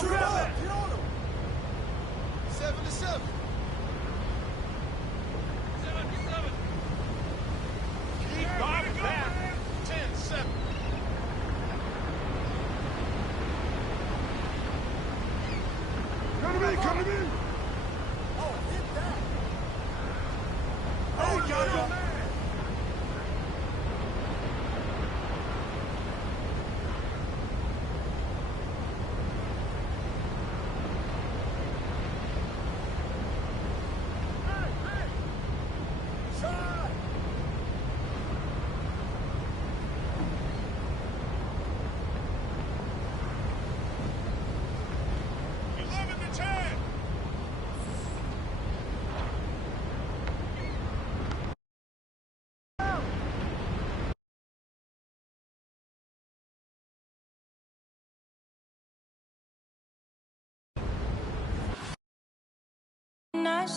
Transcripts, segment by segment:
7-7. Keep back. 10-7. Come to me. Oh, hit that. Oh, got it.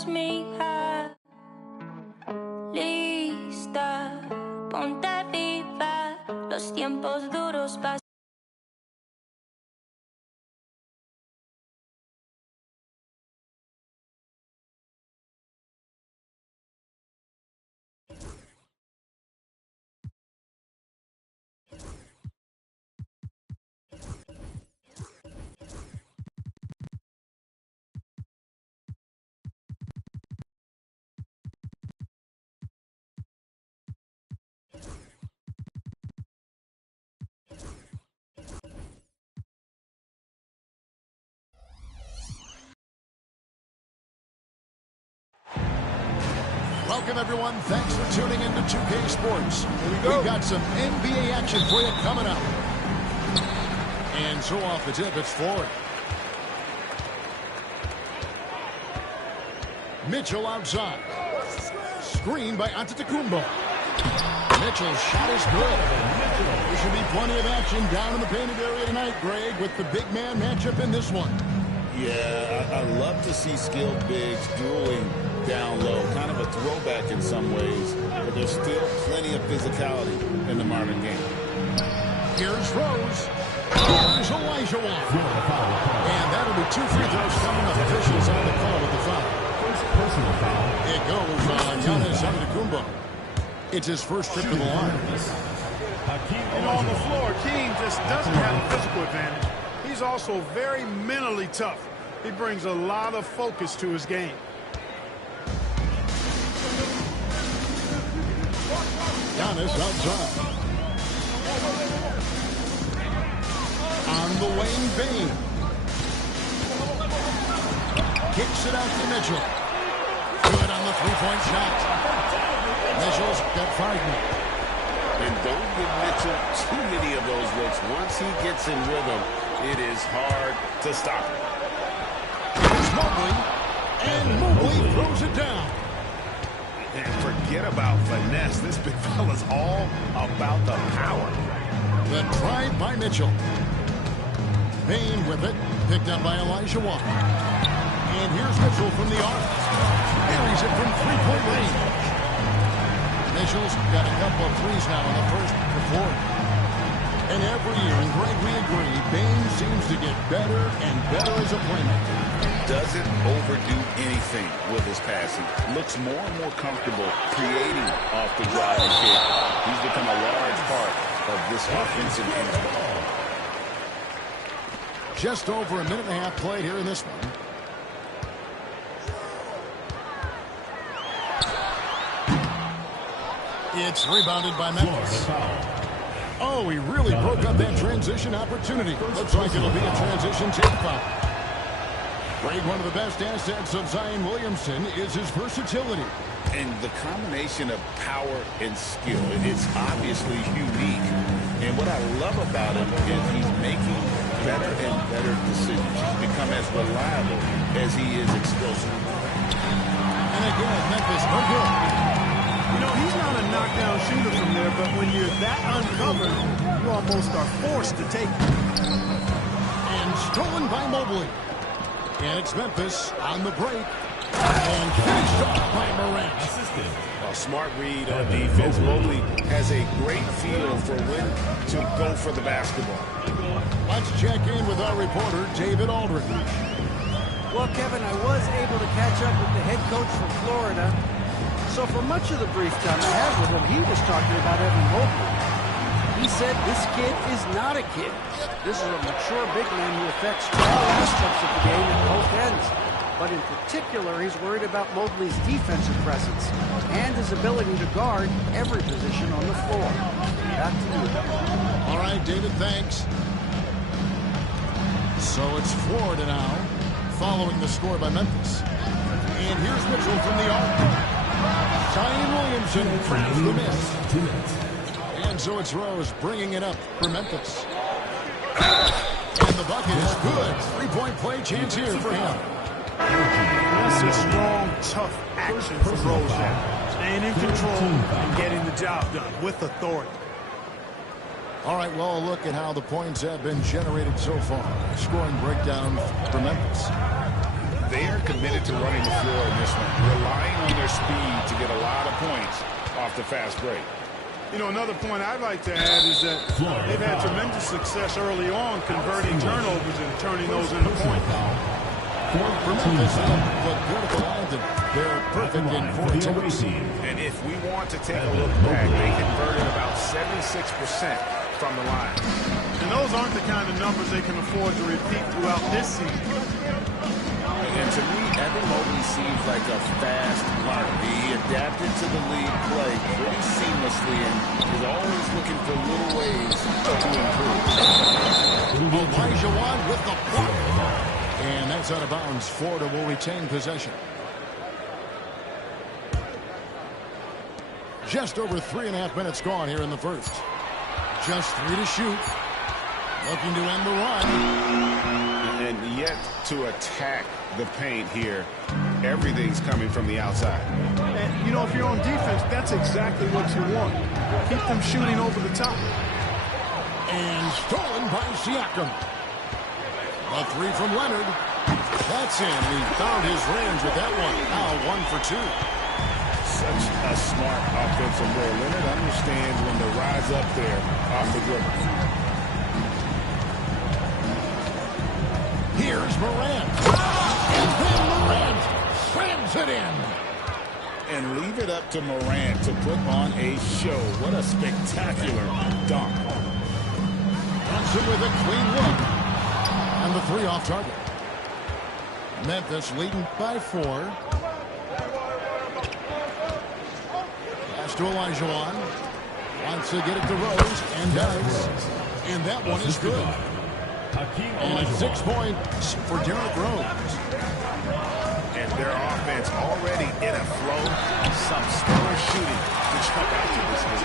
Mija, lista, ponte viva, los tiempos duros pasan. Welcome, everyone. Thanks for tuning in to 2K Sports. We've got some NBA action for you coming up. And so off the tip, it's Floyd. Mitchell outside. Screen by Antetokounmpo. Mitchell's shot is good. There should be plenty of action down in the painted area tonight, Greg, with the big man matchup in this one. Yeah, I love to see skilled bigs dueling down low. Kind of a throwback in some ways, but there's still plenty of physicality in the modern game. Here's Rose. Here's Olajuwon. And that'll be 2 free throws coming up. Officials on the call with the foul. Personal foul. It goes on Giannis Antetokounmpo. It's his first trip to the line. And on the floor, King just doesn't have a physical advantage. He's also very mentally tough. He brings a lot of focus to his game. Giannis outside. On the lane, Bane. Kicks it out to Mitchell. Good on the three-point shot. Mitchell's got 5 now. And don't give Mitchell too many of those looks. Once he gets in rhythm, it is hard to stop him. Here's Mobley. And Mobley throws it down. And forget about finesse. This big fella's all about the power. The drive by Mitchell. Bane with it. Picked up by Olajuwon. And here's Mitchell from the arc. Carries it from three-point range. Mitchell's got a couple of threes now in the first for 4. And every year, and Greg, we agree, Bane seems to get better and better as a playmaker. Doesn't overdo anything with his passing. Looks more and more comfortable creating off the drive and kick. He's become a large part of this offensive game. Just over a minute and a half played here in this one. It's rebounded by Memphis. Oh, he really broke up that transition opportunity. Looks like it'll be a transition take foul. Greg, one of the best assets of Zion Williamson is his versatility. And the combination of power and skill, it's obviously unique. And what I love about him is he's making better and better decisions. He's become as reliable as he is explosive. And again, Memphis, no good. You know, he's not a knockdown shooter from there, but when you're that uncovered, you almost are forced to take it. And stolen by Mobley. And it's Memphis on the break. And finished off by Morant. A smart read on defense. Mobley has a great feel for when to go for the basketball. Let's check in with our reporter, David Aldridge. Well, Kevin, I was able to catch up with the head coach from Florida. So for much of the brief time I had with him, he was talking about Evan Mobley. He said this kid is not a kid. This is a mature big man who affects all aspects of the game at both ends. But in particular, he's worried about Mobley's defensive presence and his ability to guard every position on the floor. Back to you. All right, David, thanks. So it's Florida now, following the score by Memphis. And here's Mitchell from the arc. Zion Williamson frees the miss. And so it's Rose bringing it up for Memphis. And the bucket is good. Three-point play chance here for him. That's a strong, tough action from Rose there. Staying in control and getting the job done with authority. All right, well, look at how the points have been generated so far. Scoring breakdown for Memphis. They are committed to running the floor in this one, relying on their speed to get a lot of points off the fast break. You know, another point I'd like to add is that they've had tremendous success early on converting turnovers and turning those into points. For Memphis, the critical anthem, they're perfect in 4 attempts. And if we want to take a look back, they converted about 76% from the line. And those aren't the kind of numbers they can afford to repeat throughout this season. And to me, Evan Mobley seems like a fast learner. He adapted to the league play pretty seamlessly and is always looking for little ways to improve. Olajuwon with the block. And that's out of bounds. Florida will retain possession. Just over 3.5 minutes gone here in the first. Just 3 to shoot. Looking to end the run. And yet to attack the paint here, everything's coming from the outside. And, you know, if you're on defense, that's exactly what you want. Keep them shooting over the top. And stolen by Siakam. A 3 from Leonard. That's in. He found his range with that one. Now 1 for 2. Such a smart offensive play. Leonard understands when to rise up there off the dribble. Here's Morant. And then Morant slams it in. And leave it up to Morant to put on a show. What a spectacular dunk. Brunson with a clean look. And the 3 off target. Memphis leading by 4. Pass to Olajuwon. Wants to get it to Rose, and does. And that one is good. And 6 points for Derrick Rose. And their offense already in a flow. Some stellar shooting to jump out to this game.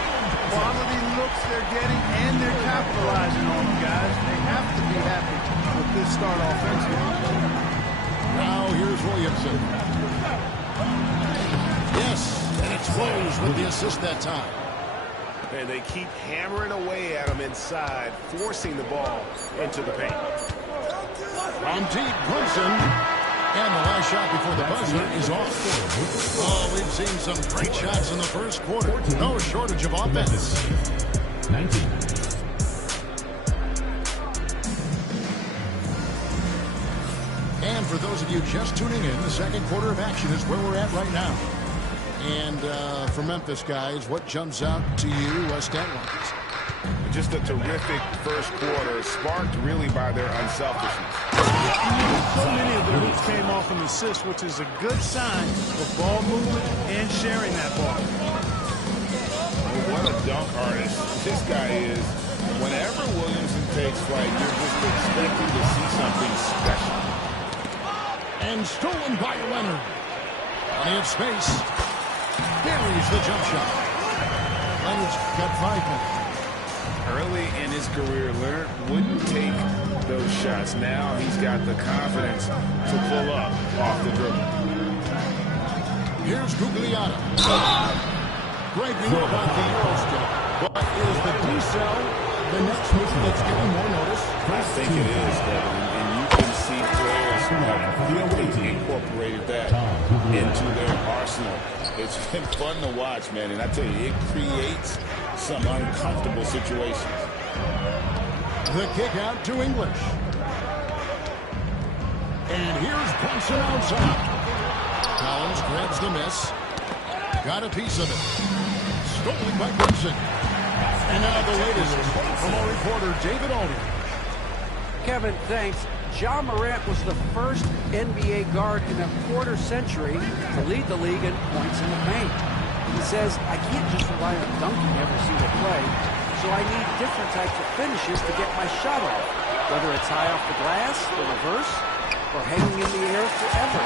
Quality looks they're getting, and they're capitalizing on them, guys. They have to be happy with this start offensively. Now here's Williamson. Yes, and it's Rose with the assist that time. And they keep hammering away at him inside, forcing the ball into the paint. From deep, Brunson. And the last shot before the buzzer is off. Oh, we've seen some great shots in the first quarter. No shortage of offense. 19. And for those of you just tuning in, the second quarter of action is where we're at right now. And for Memphis, guys, what jumps out to you stat-wise? Just a terrific first quarter, sparked really by their unselfishness. So many of their hoops came off an assist, which is a good sign of ball movement and sharing that ball. What a dunk artist this guy is. Whenever Williamson takes flight, you're just expecting to see something special. And stolen by Leonard. Plenty of space. Buries the jump shot. Leonard's got 5 minutes. Early in his career, Leonard wouldn't take those shots. Now he's got the confidence to pull up off the dribble. Here's Gugliotta. Greg, we know about the Eurostep, but is the D-cell the next move that's getting more notice? I think it is, Devin, and you can see players have quickly incorporated that into their arsenal. It's been fun to watch, man, and I tell you, it creates some uncomfortable situations. The kick out to English. And here's Brunson outside. Collins grabs the miss. Got a piece of it. Stolen by Brunson. And now the latest from our reporter, David Aldridge. Kevin, thanks. Ja Morant was the first NBA guard in a quarter century to lead the league in points in the paint. He says, I can't just rely on dunking every single play, so I need different types of finishes to get my shot off, whether it's high off the glass, the reverse, or hanging in the air forever.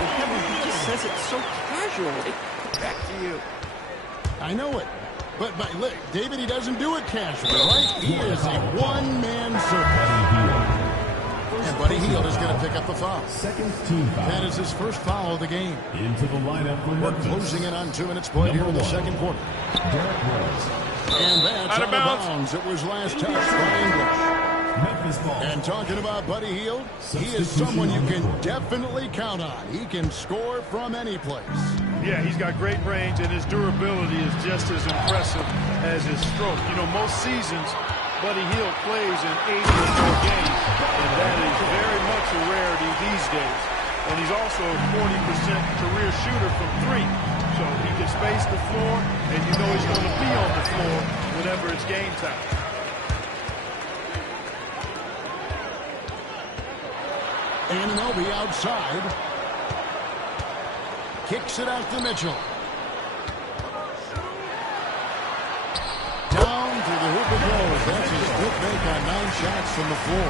And Kevin, he just says it so casually. Back to you. I know it. But look, David, he doesn't do it casually, right? He is a one-man circus. And Buddy Hield is going to pick up the foul. Second team foul. That is his first foul of the game. Into the lineup for We're Memphis. closing in on 2 minutes played here in the second quarter. Derek Rose. And that's out of bounds. It was last touched by English. Memphis ball. And talking about Buddy Hield, he is someone you can definitely count on. He can score from any place. Yeah, he's got great range, and his durability is just as impressive as his stroke. You know, most seasons, Buddy Hield plays in 80 or more games, and that is very much a rarity these days. And he's also a 40% career shooter from 3. So he can space the floor, and you know he's going to be on the floor whenever it's game time. Anunoby outside. Kicks it out to Mitchell. Down to the hoop it goes. That's his fifth make on 9 shots from the floor.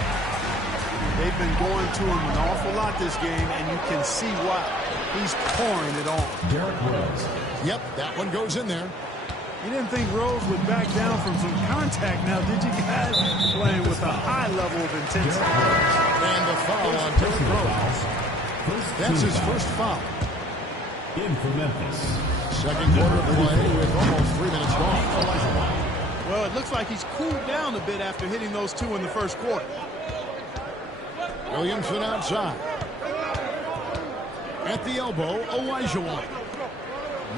They've been going to him an awful lot this game, and you can see why. He's pouring it on. Derek Rose. Yep, that one goes in there. You didn't think Rose would back down from some contact now, did you guys? Playing with a high level of intensity. And the foul on Derek Rose. That's his first foul. In for Memphis. Second quarter of play with almost 3 minutes gone. Well, it looks like he's cooled down a bit after hitting those 2 in the first quarter. Williamson outside. At the elbow, Olajuwon.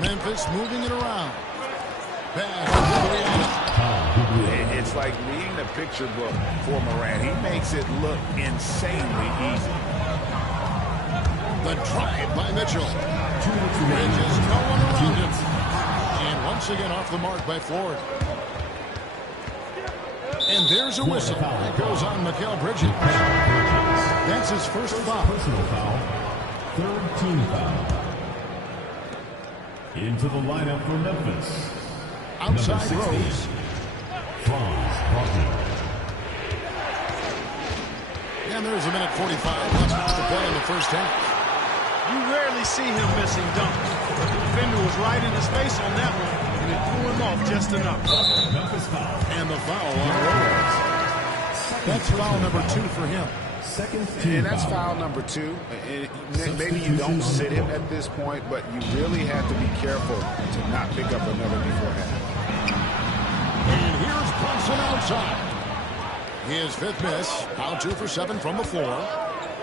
Memphis moving it around. It's like reading the picture book for Morant. He makes it look insanely easy. The drive by Mitchell. Bridges no one around him. And once again off the mark by Florida. And there's a whistle. That goes on Mikal Bridges. That's his first foul. Personal foul. Third team foul. Into the lineup for Memphis. Outside Rose. Franz Wagner. And there's a minute 45 left to play in the first half. You rarely see him missing dunks. The defender was right in his face on that one, and it threw him off just enough. Memphis foul. And the foul on Rose. That's foul number 2 for him. Second team And that's foul number 2. And maybe you don't sit him at this point, but you really have to be careful to not pick up another before half. And here's Brunson outside. His 5th miss. Foul 2 for 7 from the floor.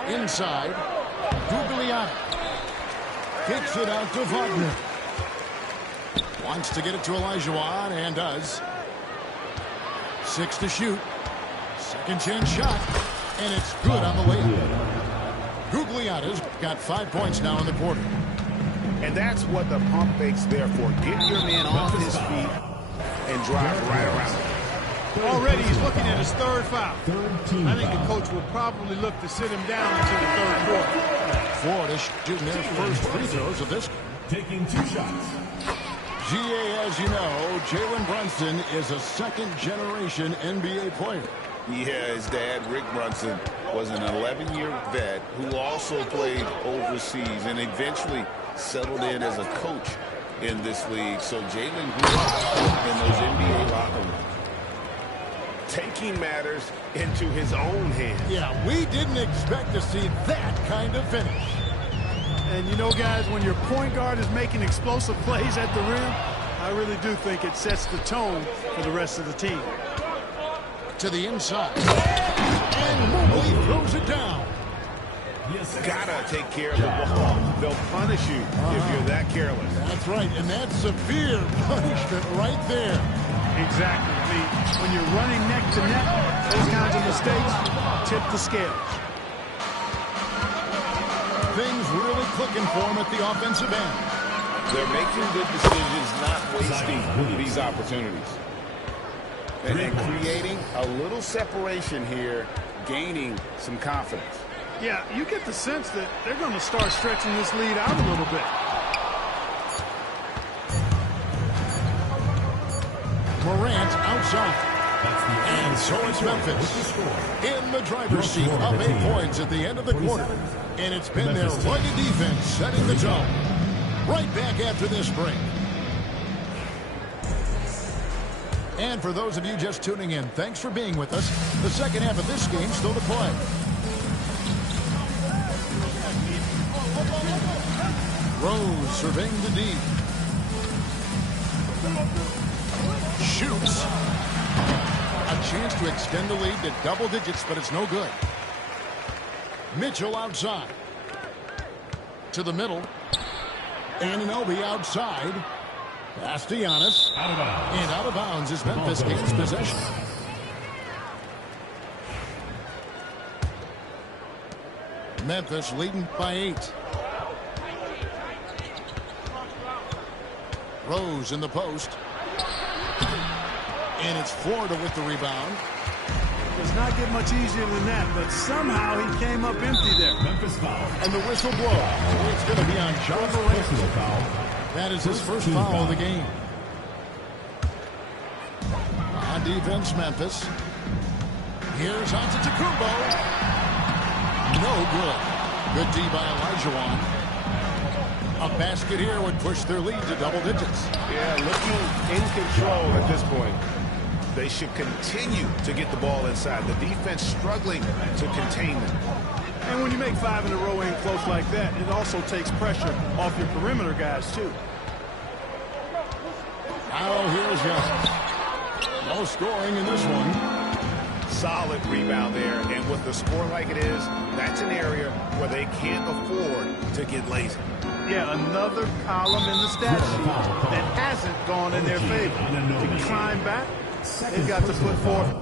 Inside. Gugliotta. Kicks it out to Wagner. Wants to get it to Olajuwon and does. 6 to shoot. Second chance shot. And it's good on the layup. Gugliotta's got 5 points now in the quarter. And that's what the pump fake's there for. Get your man off his feet and drive right around him. Already he's looking at his 3rd foul. Third team I think the foul. coach will probably look to sit him down until the 3rd quarter. Florida shooting their first free throws of this. Taking 2 shots. GA, as you know, Jalen Brunson is a second-generation NBA player. Yeah, his dad, Rick Brunson, was an 11-year vet who also played overseas and eventually settled in as a coach in this league. So Jalen grew up in those NBA locker rooms. Taking matters into his own hands. Yeah, we didn't expect to see that kind of finish. And you know, guys, when your point guard is making explosive plays at the rim, I really do think it sets the tone for the rest of the team. To the inside. And Mobley throws it down. gotta take care of the ball. They'll punish you if you're that careless. That's right, and that's severe punishment right there. Exactly. I mean, when you're running neck to neck, those kinds of mistakes tip the scales. Things really clicking for him at the offensive end. They're making good decisions, not wasting these opportunities. And then creating a little separation here, gaining some confidence. Yeah, you get the sense that they're going to start stretching this lead out a little bit. Morant outside. And so it's Memphis in the driver's seat, up 8 points at the end of the quarter. And it's been their rugged defense setting the tone. Right back after this break. And for those of you just tuning in, thanks for being with us. The second half of this game still to play. Rose surveying the D. Shoots. A chance to extend the lead to double digits, but it's no good. Mitchell outside. To the middle. Anunoby outside. Pass to Giannis. And out of bounds as Memphis gains possession. Memphis leading by 8. Rose in the post. And it's Florida with the rebound. Does not get much easier than that, but somehow he came up empty there. Memphis foul. And the whistle blows. It's going to be on John Morant. That is his first foul of the game. On defense, Memphis. Here's Antetokounmpo. No good. Good D by Olajuwon. A basket here would push their lead to double digits. Yeah, looking in control at this point. They should continue to get the ball inside. The defense struggling to contain them. And when you make 5 in a row in close like that, it also takes pressure off your perimeter guys, too. Now here's Giannis. No scoring in this one. Solid rebound there. And with the score like it is, that's an area where they can't afford to get lazy. Yeah, another column in the stat sheet that hasn't gone in their favor. To climb back, they've got to put forth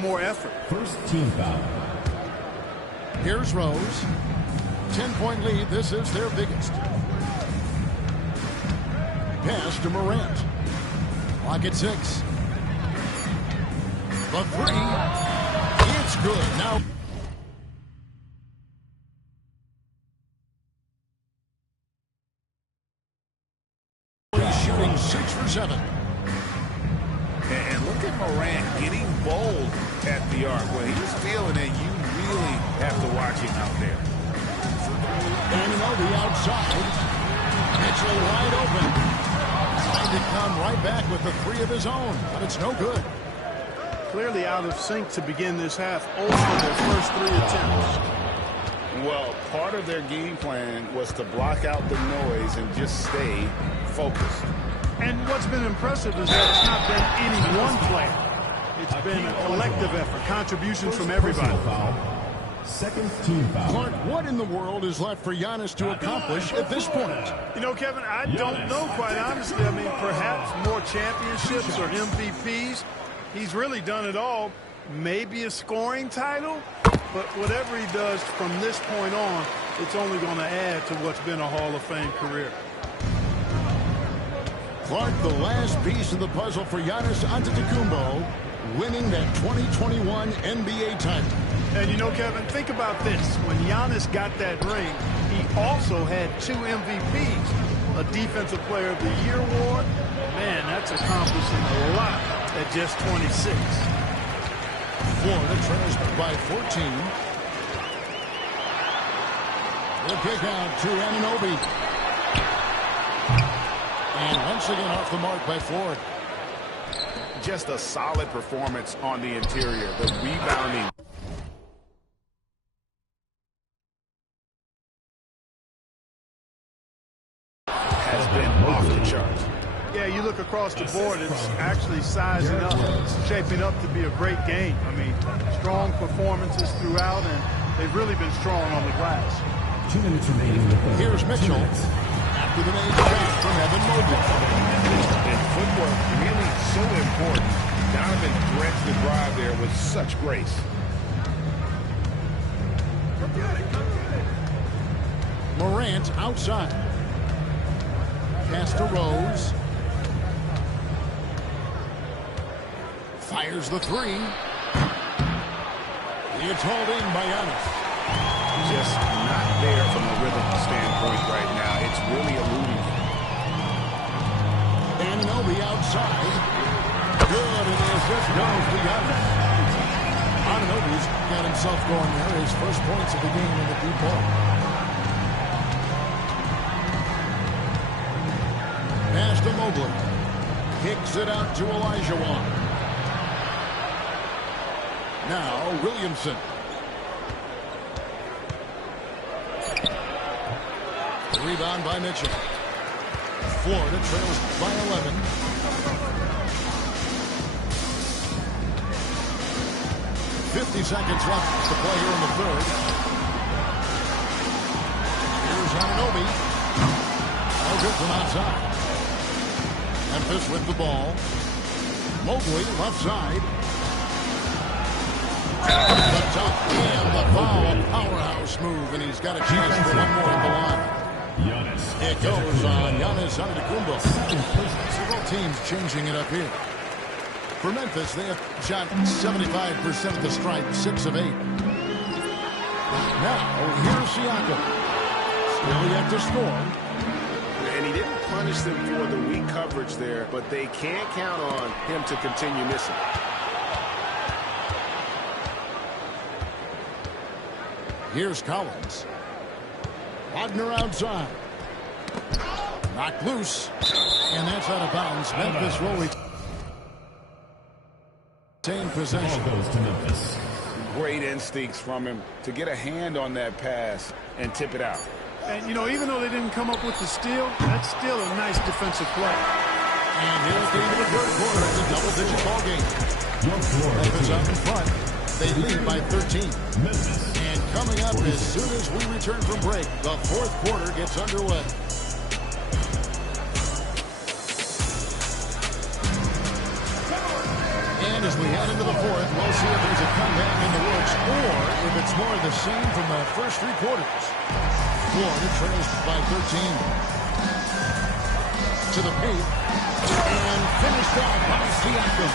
more effort. First team foul. Here's Rose. 10-point lead. This is their biggest. Pass to Morant. Clock at 6. The 3. It's good. Now he's shooting 6 for 7. And look at Morant getting bold at the arc. When he's feeling it, you really have to watch him out there. Anunoby outside. Mitchell wide open. Trying to come right back with the 3 of his own, but it's no good. Clearly out of sync to begin this half. 0 for their first 3 attempts. Well, part of their game plan was to block out the noise and just stay focused. And what's been impressive is that it's not been any one player. It's been a collective effort, contributions from everybody. Foul. Second team foul. Clark, what in the world is left for Giannis to accomplish at this point? You know, Kevin, I don't know, quite honestly. I mean, perhaps more championships or MVPs. He's really done it all. Maybe a scoring title, but whatever he does from this point on, it's only going to add to what's been a Hall of Fame career. Clark, the last piece of the puzzle for Giannis Antetokounmpo, winning that 2021 NBA title. And you know, Kevin, think about this. When Giannis got that ring, he also had 2 MVPs, a Defensive Player of the Year award. Man, that's accomplishing a lot at just 26. Florida trails by 14. The kick out to Anunoby. And once again off the mark by Florida. Just a solid performance on the interior. The rebounding. Has been off the charts. Yeah, you look across across the board, it's actually sizing up, shaping up to be a great game. I mean, strong performances throughout, and they've really been strong on the glass. 2 minutes remaining in the third. Here's Mitchell after the made shot from Evan Mobley. And footwork really so important. Donovan threads the drive there with such grace. Morant outside. Pass to Rose. Fires the three. It's hauled in by Giannis. Just not there from a rhythm standpoint right now. It's really eluding. Anunoby outside. Good, and the assist goes to Giannis. Anunoby's got himself going there. His first points of the game in the deep ball. Pass to Mobley. Kicks it out to Olajuwon. Now Williamson. Rebound by Mitchell. Florida trails by 11. .50 left to play here in the third. Here's Anunoby. No good from outside. Memphis with the ball. Mobley left side. The top and the foul. A powerhouse move, and he's got a chance for one more at the line. It goes on Giannis Antetokounmpo. Several teams changing it up here. For Memphis, they have shot 75% of the stripe, 6 of 8. Now, here's Siakam. Still yet to score. And he didn't punish them for the weak coverage there, but they can't count on him to continue missing. Here's Collins. Wagner outside. Knocked loose. And that's out of bounds. Memphis will retain possession. Ball goes to Memphis. Great instincts from him to get a hand on that pass and tip it out. And, you know, even though they didn't come up with the steal, that's still a nice defensive play. And here at the end of the third quarter, it's a double-digit ball game. Memphis up in front. They lead by 13. And coming up as soon as we return from break, the fourth quarter gets underway. And as we head into the fourth, we'll see if there's a comeback in the works or if it's more of the same from the first 3 quarters. Florida trails by 13. To the paint. And finished off by Siakam.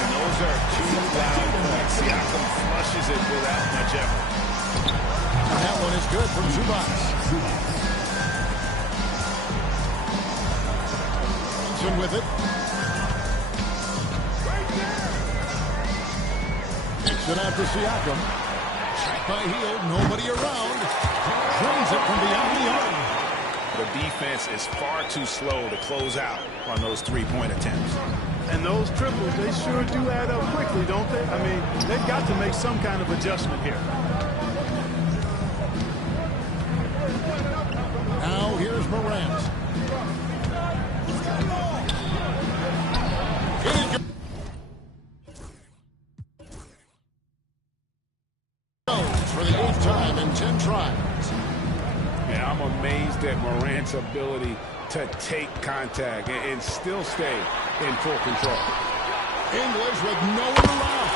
And those are 2 loud points. Siakam flushes it without much effort. And that one is good from Zubac. Johnson with it. Kicks it out to Siakam. Shot by Hield. Nobody around. Drains it from beyond the arc. The defense is far too slow to close out on those 3-point attempts. And those triples, they sure do add up quickly, don't they? I mean, they've got to make some kind of adjustment here. Now here's Morant. It goes for the 8th time in 10 tries. And I'm amazed at Morant's ability to take contact and still stay in full control. English with no one around.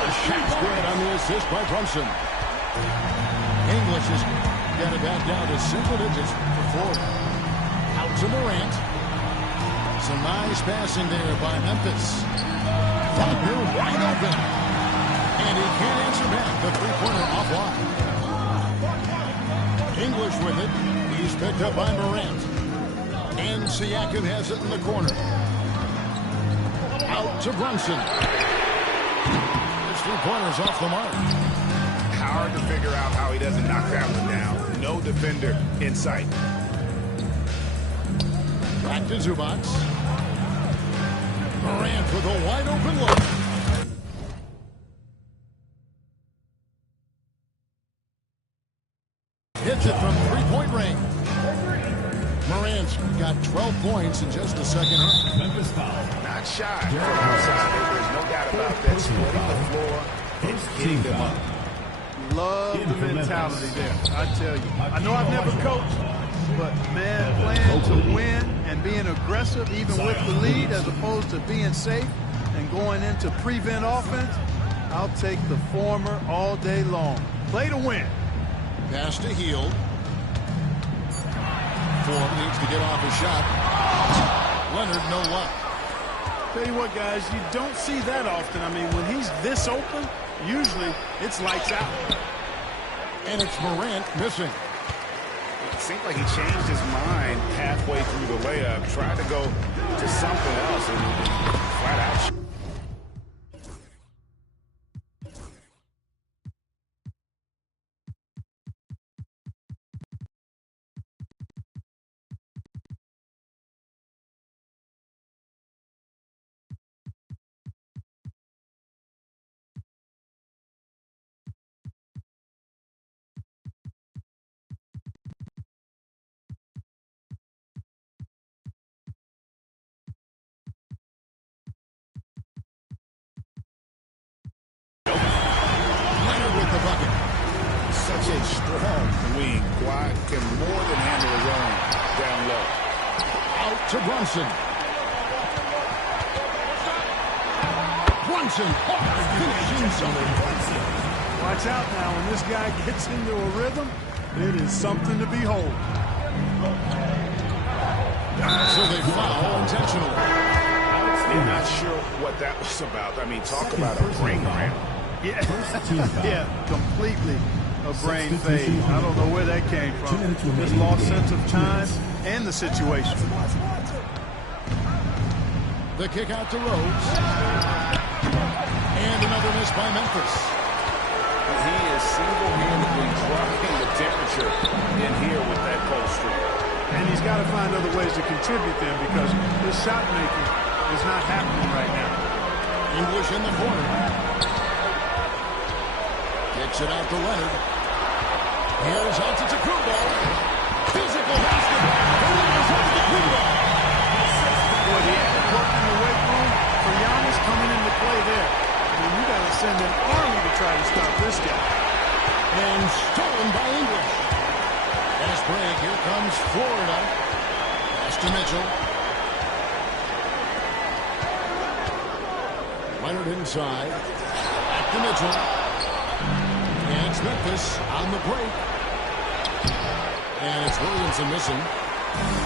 The shot's good on the assist by Brunson. English has got it back down to single digits for 4. Out to Morant. Some nice passing there by Memphis. Wagner wide open. And he can't answer back. The 3-pointer offline. English with it. He's picked up by Morant. And Siakam has it in the corner. Out to Brunson. His 3-pointer's off the mark. Hard to figure out how he doesn't knock that one down. No defender in sight. Back to Zubac. Morant with a wide open look. Hits it from 3-point range. Morant's got got 12 points in just the second half. Memphis foul. Not shy from outside. There's no doubt about that. Splitting the floor and getting them up. Love the mentality there, I tell you. I know I've never coached, but, man, playing to win and being aggressive even with the lead as opposed to being safe and going into prevent offense, I'll take the former all day long. Play to win. Pass to Hield. Ford needs to get off his shot. Leonard, no luck. Tell you what, guys, you don't see that often. I mean, when he's this open, usually it's lights out. And it's Morant missing. It seemed like he changed his mind halfway through the layup, tried to go to something else, and flat out. Such a strong wing. Kawhi can more than handle his own down low. Out to Brunson. Brunson, finishing something. Watch out now. When this guy gets into a rhythm, it is something to behold. So they foul intentionally. I'm not sure what that was about. I mean, talk about a brain cramp. Yeah, yeah, completely a brain fade. I don't know where that came from. Just lost sense of time and the situation. The kick out to Rose. And another miss by Memphis. He is single-handedly dropping the temperature in here with that cold streak. And he's got to find other ways to contribute them because his shot making is not happening right now. English in the corner. Kicks it out to Leonard. Here's Antetokounmpo. Physical basketball. Here's Antetokounmpo. Boy, the added work in the weight room for Giannis coming into play there. I mean, you got to send an army to try to stop this guy. And stolen by English. Fast break. Here comes Florida. Pass to Mitchell. Leonard inside. Back to Mitchell. And it's Memphis on the break. And it's Williamson missing.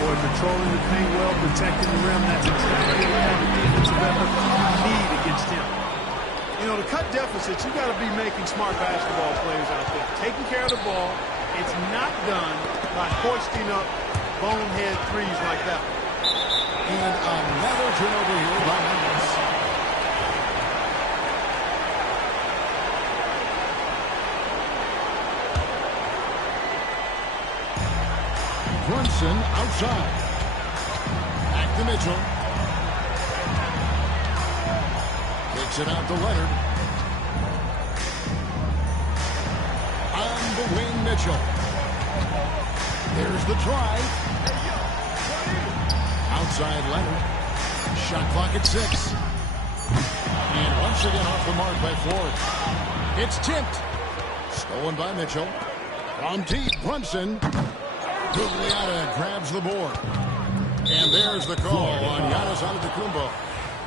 Boy, controlling the paint well, protecting the rim. That's exactly the kind of defensive effort you need against him. You know, to cut deficits, you got to be making smart basketball plays out there. Taking care of the ball. It's not done by hoisting up bonehead threes like that. And another turnover here by Memphis. Brunson outside. Back to Mitchell. Kicks it out to Leonard. On the wing, Mitchell. There's the try. Outside Leonard. Shot clock at 6. And once again off the mark by Ford. It's tipped. Stolen by Mitchell. From deep, Brunson. Gugliotta grabs the board. And there's the call on Giannis Antetokounmpo.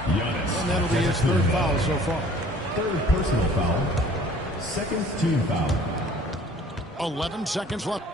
Giannis. And that'll be his third foul so far. Third personal foul. Second team foul. 11 seconds left.